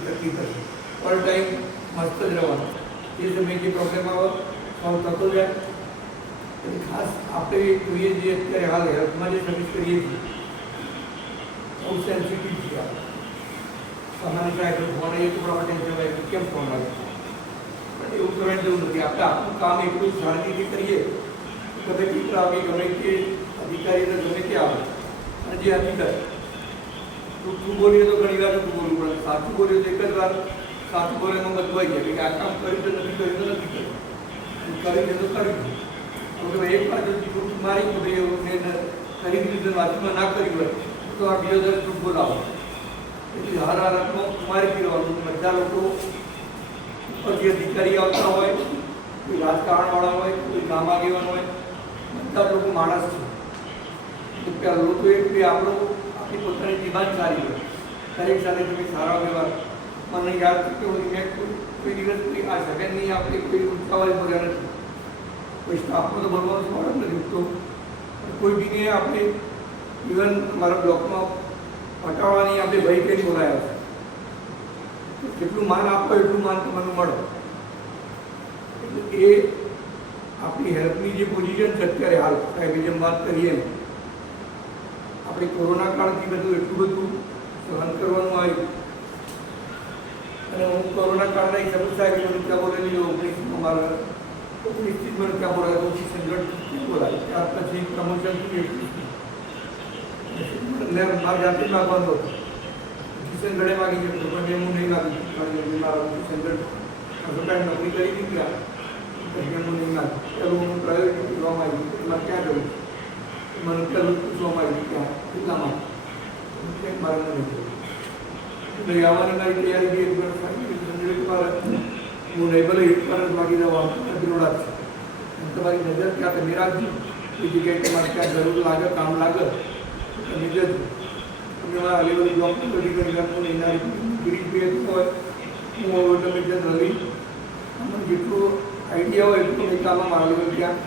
તકલીફ હશે all time મસ્ત જ રહેવાનું એ સમયે જે પ્રોબ્લેમ આવે સોલ્વ થતો જાય એટલે ખાસ આપણે જોઈએ જે અત્યારે હાલ હેલ્થમાં જે સર્વિસ કરીએ છીએ બહુ સેન્સિટિવ છે આપણે સામાન્ય સાહેબ ફોન એ તો આપણે ટેન્શન હોય કેમ ફોન આવે પણ એવું કરવાની જરૂર નથી આપણે આપણું કામ એટલું સારી રીતે કરીએ ગમે તે આવે ગમે તે અધિકારીને ગમે તે આવે અને જે હકીકત તું બોલીએ તો ઘણી વાર તું બોલવું પડે સાચું બોલીએ તો એક જ વાર સાચું બોલેમાં બધું જાય કે આ કામ કર્યું તો નથી કર્યું તો નથી કર્યું કર્યું છે તો કર્યું હવે એક વાર જો જૂઠ મારી કે ભાઈ એવું કરી દીધું વાતમાં ના કર્યું હોય તો આ બીજો દર જૂઠ બોલાવો એટલે હર હાલતમાં મારી પીવાનું બધા લોકો ઉપર જે અધિકારી આવતા હોય કોઈ રાજકારણવાળા હોય કોઈ ગામ આગેવાન હોય બધા લોકો માણસ છે પહેલું તો એક આપણો આપણી પોતાની ડિમાન્ડ સારી હોય દરેક સાથે તમે સારા વ્યવહાર મને યાદ કે મેં કોઈ દિવસ કોઈ આ સેકન્ડની આપણે કોઈ ઉઠાવાળી બોલ્યા નથી કોઈ સ્ટાફમાં તો બોલવાનો સવાલ જ નથી ઉઠતો કોઈ બીને આપણે ઇવન મારા બ્લોકમાં હટાવવાની આપણે ભય કરી બોલાયા છે જેટલું માન આપો એટલું માન તમને મળે એટલે એ આપણી હેલ્થની જે પોઝિશન છે અત્યારે હાલ સાહેબ જેમ વાત કરીએ આપણે કોરોના કાળથી બધું એટલું બધું સહન કરવાનું આવ્યું અને હું કોરોના કાળના હિસાબે સાહેબ મને ક્યાં બોલેલી 19 મારા 19 મને ક્યાં બોલાય 25 ક્યાં બોલાય ત્યાર પછી પ્રમોશન મારા જાતે માગવાનો હતો કિશન ગળે માગી જતો પણ હું નહીં માગી મારા કિશન ગઢ સરકારે નોકરી કરી દીધી પછી હું નહીં માગી પેલું હું પ્રાયોરિટી પૂછવામાં આવી એમાં ક્યાં જવું મને પેલું પૂછવામાં આવ્યું ક્યાં કેટલામાં મારે નહીં જવું એટલે આવવાની મારી તૈયારી બી એક વર્ષ મારે હું નહીં ભલે એક વાર જ માગી દઉં અધરોડા છે તમારી નજર ક્યાં તમે રાખજો એ જગ્યાએ તમારે ક્યાં જરૂર લાગે કામ લાગે તમે જજો તમે મારા અલેવલી બ્લોકની બધી કરી હું એના ગીરી બી હોય હું તમે જનરલી મને જેટલું આઈડિયા હોય એટલું નહીં કામમાં મારા લેવલ ત્યાં